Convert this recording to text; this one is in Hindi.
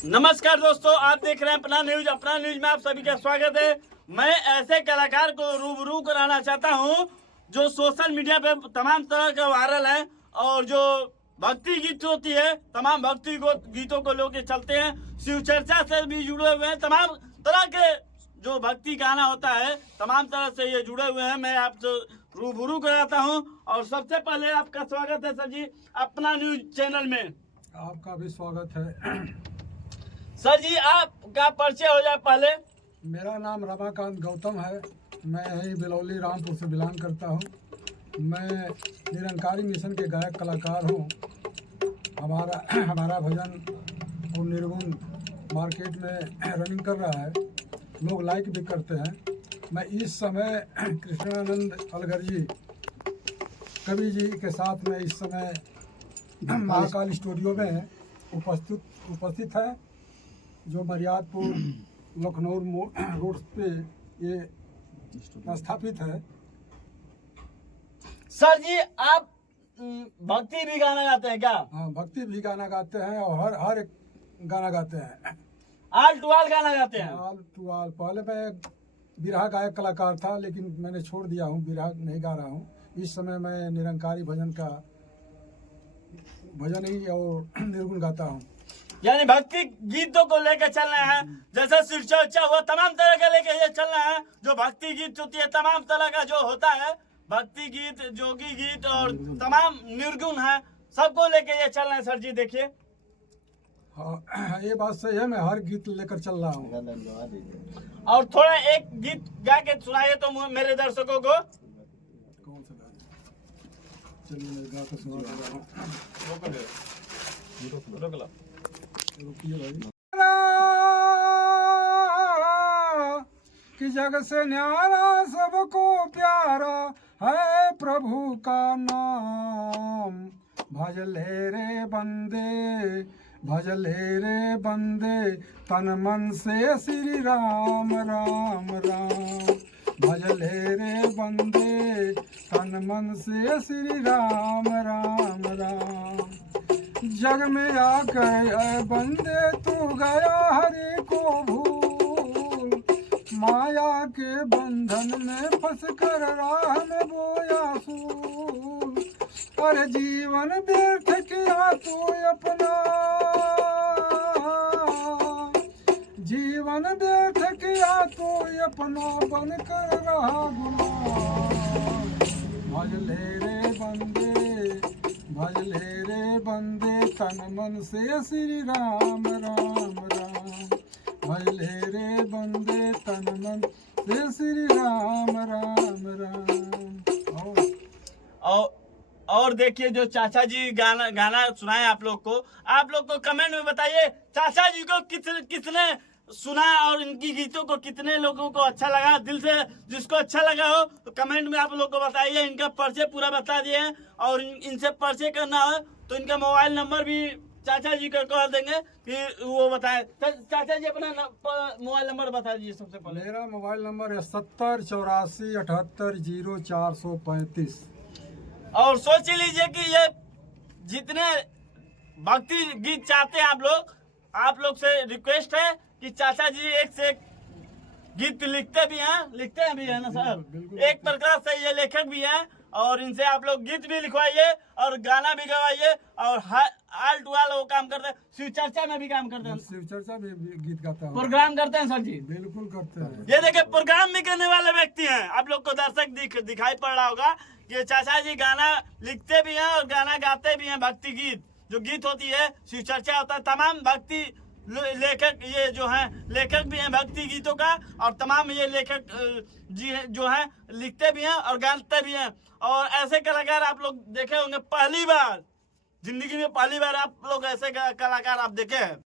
नमस्कार दोस्तों, आप देख रहे हैं अपना न्यूज में आप सभी का स्वागत है। मैं ऐसे कलाकार को रूबरू कराना चाहता हूं जो सोशल मीडिया पे तमाम तरह का वायरल है और जो भक्ति गीत होती है, तमाम भक्ति गीतों को लेकर चलते हैं। शिव चर्चा से भी जुड़े हुए हैं, तमाम तरह के जो भक्ति गाना होता है तमाम तरह से ये जुड़े हुए हैं। मैं आपसे रूबरू कराता हूँ और सबसे पहले आपका स्वागत है सर जी अपना न्यूज चैनल में। आपका भी स्वागत है। सर जी आपका परिचय हो जाए पहले। मेरा नाम रमाकांत गौतम है। मैं यही बिलौली रामपुर से बिलोंग करता हूँ। मैं निरंकारी मिशन के गायक कलाकार हूँ। हमारा भजन और निर्गुण मार्केट में रनिंग कर रहा है, लोग लाइक भी करते हैं। मैं इस समय कृष्णानंद अलगर्जी कवि जी के साथ में इस समय महाकाल स्टूडियो में उपस्थित है, जो मरियादपुर लखनऊ रोड पे ये स्थापित है। सर जी आप भक्ति भी गाना गाते हैं क्या? हाँ, भक्ति भी गाना गाते हैं और हर एक गाना गाते हैं। आल टू आल गाना गाते हैं? आल टू आल। पहले मैं बिरहा गायक कलाकार था, लेकिन मैंने छोड़ दिया हूँ, बिरहा नहीं गा रहा हूँ। इस समय मैं निरंकारी भजन ही और निर्गुण गाता हूँ। यानी भक्ति गीतों को लेकर चल रहे हैं, जैसे शिव चर्चा हुआ तमाम तरह का लेकर ये चल रहे हैं। जो भक्ति गीत होती है तमाम तरह का जो होता है, भक्ति गीत, जोगी गीत और तमाम निर्गुण है, सबको लेकर ये चल रहे हैं। सर जी देखिए, हाँ, ये बात सही है। मैं हर गीत लेकर चल रहा हूँ। और थोड़ा एक गीत गा के सुनाइए तो मेरे दर्शकों को। कौन सा गा? चलिए मैं गा के सुना रहा हूँ। रुकिए भाई। कि जग से न्यारा सबको प्यारा है प्रभु का नाम। भज ले रे बंदे, भज ले रे बंदे, तन मन से श्री राम राम राम। भज ले रे बंदे, तन मन से श्री राम राम राम। जग में आकर बंदे तू गया हरि को भूल, माया के बंधन में फंस कर राह में बोया सूल। अरे जीवन व्यर्थ किया तू अपना, जीवन व्यर्थ किया तू अपना, बन कर रहा गुलाम। भज ले रे बंदे, भज ले रे बंदे, तन मन से श्री राम राम राम। भज ले रे बंदे, तन मन से श्री राम राम राम। और देखिए जो चाचा जी गाना सुनाए आप लोग को कमेंट में बताइए चाचा जी को किसने सुना और इनकी गीतों को कितने लोगों को अच्छा लगा। दिल से जिसको अच्छा लगा हो तो कमेंट में आप लोग को बताइए। इनका परिचय पूरा बता दिए हैं और इनसे परिचय करना हो तो इनका मोबाइल नंबर भी चाचा जी को कह देंगे कि वो बताएं। चाचा जी अपना मोबाइल नंबर बता दीजिए सबसे पहले। मेरा मोबाइल नंबर है 7084780435। और सोच लीजिए कि ये जितने भक्ति गीत चाहते हैं आप लोग से रिक्वेस्ट है कि चाचा जी एक से एक गीत लिखते हैं भी है ना सर। एक प्रकार से ये लेखक भी हैं और इनसे आप लोग गीत भी लिखवाइए और गाना भी गवाइए और आल टू आल वो काम करते हैं। शिव चर्चा में भी काम करते हैं, शिव चर्चा भी गीत गाता हूँ। प्रोग्राम करते हैं सर जी? बिल्कुल करते हैं। ये देखिए प्रोग्राम भी करने वाले व्यक्ति हैं। आप लोग को दर्शक दिखाई पड़ रहा होगा कि चाचा जी गाना लिखते भी हैं और गाना गाते भी हैं। भक्ति गीत जो गीत होती है, शिव चर्चा होता है, तमाम भक्ति लेखक ये जो हैं लेखक भी हैं भक्ति गीतों का और तमाम ये लेखक जी जो हैं लिखते भी हैं और गाते भी हैं। और ऐसे कलाकार आप लोग देखे होंगे पहली बार जिंदगी में, पहली बार आप लोग ऐसे कलाकार आप देखे हैं।